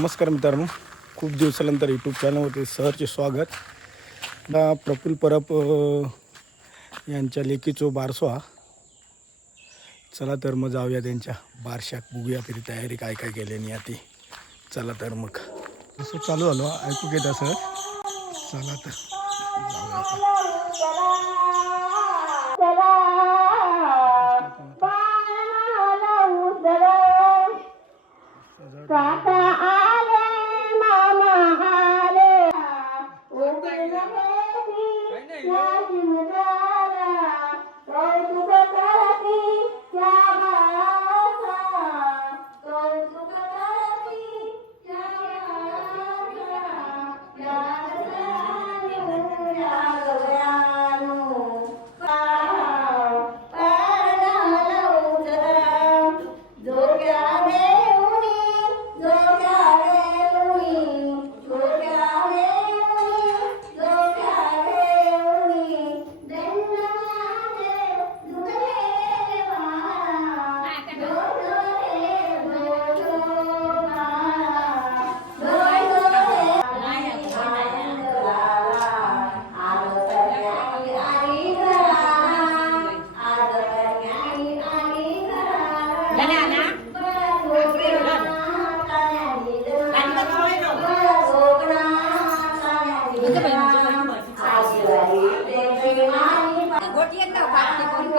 नमस्कार मित्रांनो. खूप दिवसानंतर यूट्यूब चॅनलवरती सहरचे स्वागत. आता प्रफुल्ल परब यांच्या लेकीचो बारसवा चला तर मग जाऊया त्यांच्या बारशाक. बघूया तरी तयारी काय काय केली ती. चला तर मग. असं चालू झालो ऐकू घेता सर चला तर. जाऊया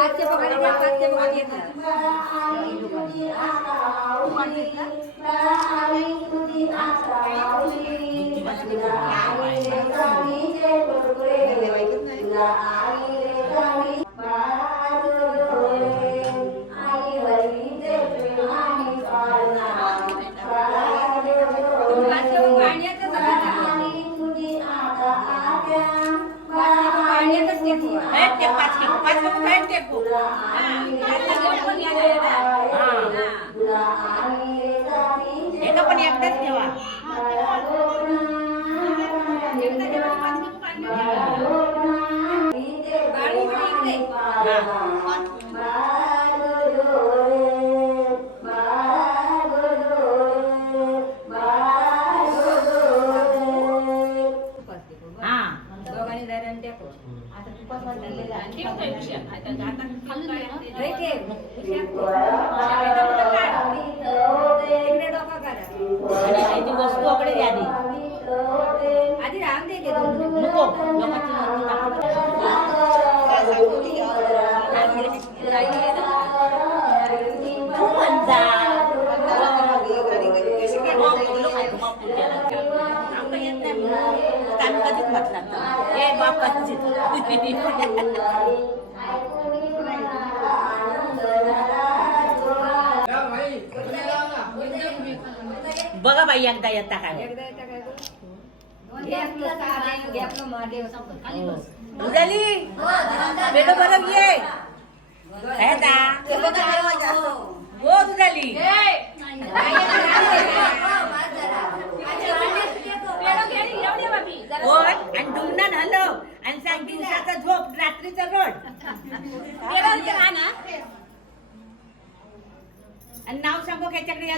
aja pokoknya aja pokoknya aja pokoknya aja pokoknya aja pokoknya aja pokoknya aja pokoknya aja आधी आणि आईची वस्तू आधी नको लोकांची वस्तू दाखव. तू म्हणता. मग बोलू काय तुम्हा पूजेला? आमचं येत नाही म्हणून. आम्ही कधीच म्हटलं नाही. ए बापाची बघा बाई एकदा येता काय? उजाली बेडो बरं ये. हो हो आणि डुंगना झालं. आणि सांग दिवसाचा झोप रात्रीचा रोड. आणि नाव सांगू त्याच्याकडे या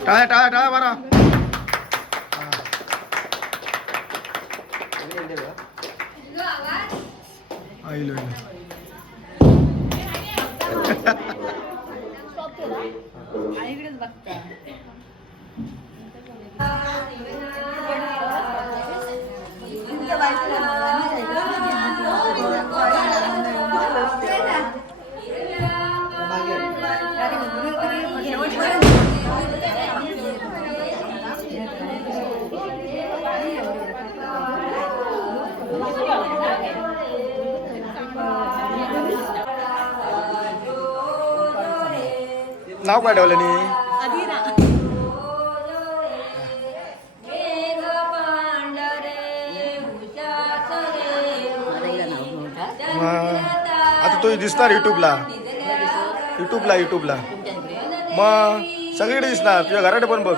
टाळ्या टाळ्या टाळ्या बारा आईल आणि इकडेच बघता नाव काय ठेवलं नी. अधिरा. मग आता तो दिसणार युट्यूबला युट्यूबला युट्यूबला मग सगळीकडे दिसणार. तुझ्या घराकडे पण बघ.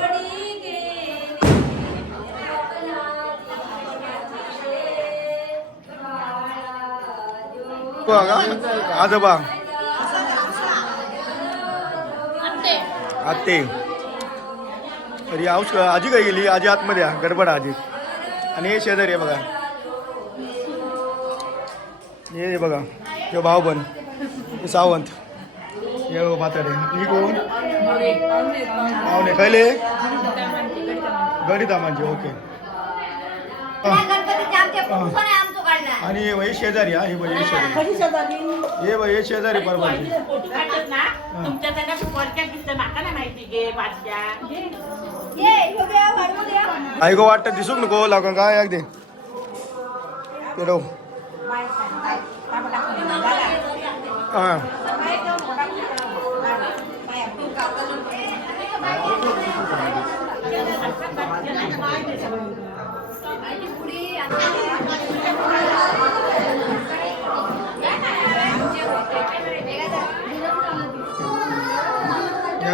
बघा आजोबा. आत्ते. अरे आऊश आजी काय गेली? आजी आतमध्ये गडबड आजी. आणि हे शेजारी आहे बघा. हे बघा. हे भाऊ पण. हे सावंत. हे म्हाताडे ही कोण? पाहुणे. खयले गडी दामांचे ओके आणि हे बाई शेजारी हा हे बाई हे शेजारी. कधी शेजारी. हे बाई हे शेजारी परवाची फोटो काढतात ना तुमच्या त्यांना पोरक्यात दिसतं माका ना माहिती घे बादशा. द्या. ऐको वाटतं दिसूक नको लागून काय अगदी हां.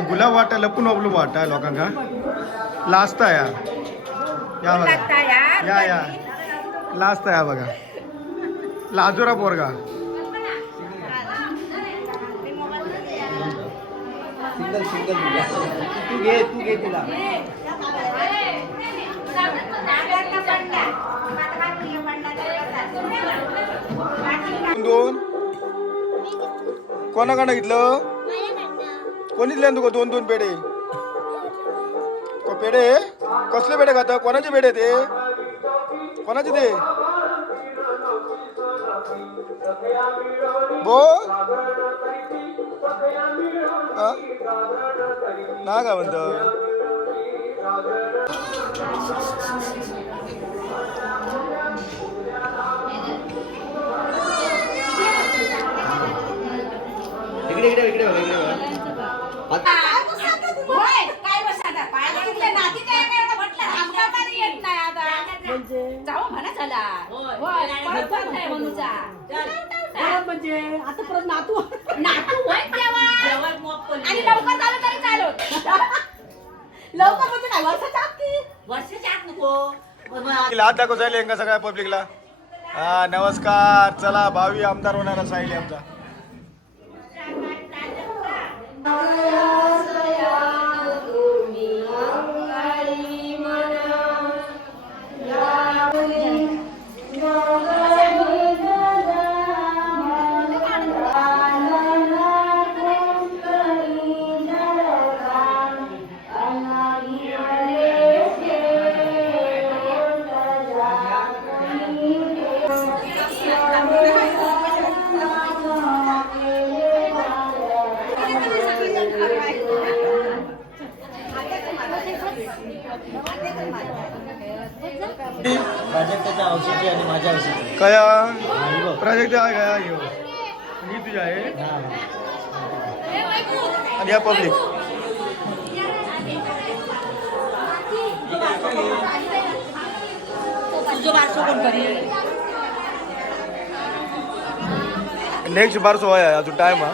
गुलाब वाटा लपून वापलू वाटा लोकांका. लाजता या या बघा. या या. लाजता या बघा. लाजोरा पोरगा. दोन दोन. कोणाकडं घेतलं? कोणीच तुका दोन दोन पेढे? को पेढे कसले पेढे खाता? कोणाचे पेढे ते? कोणाचे ते? बो ना काय म्हणत? इकडे इकडे इकडे बघा, इकडे बघा. होय, काय बसायला? पायाला किती नाती काय काय एवढं म्हटलं? आमका तरी येत नाही आता. होय, परत. म्हणजे आता परत नातू. नातू होय तेव्हा. जेवण मोप आणि लवकर झालं तरी चालत. लवकर म्हणजे काय? वर्षाच्या आत की? वर्षाच्या आत नको. बाबा, हात दाखव का सगळ्या पब्लिकला हा नमस्कार. चला भावी आमदार होणारा साहिल आहे आमचा. औषधी आणि माझ्या औषधी. कया? प्राजक्त आहे का? ह्यो ही. तुझी आहे? आणि या पब्लिक नेक्स्ट बारसो आहे अजून टाइम हा.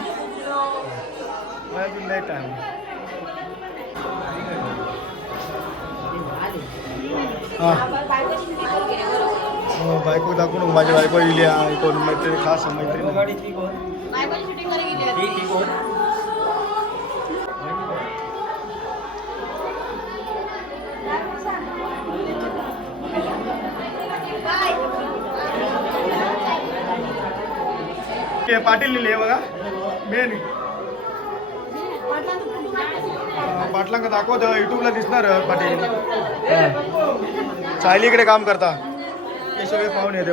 अजून नाही टाइम हा हो. हो, बायको दाखवून माझी बायको गेली आहे कोण मैत्री खास मैत्री पाटील लिहिले बघा मेन पाटलांक दाखवत युट्यूबला दिसणार पाटील. चायलीकडे काम करता. हे सगळे पाहून येते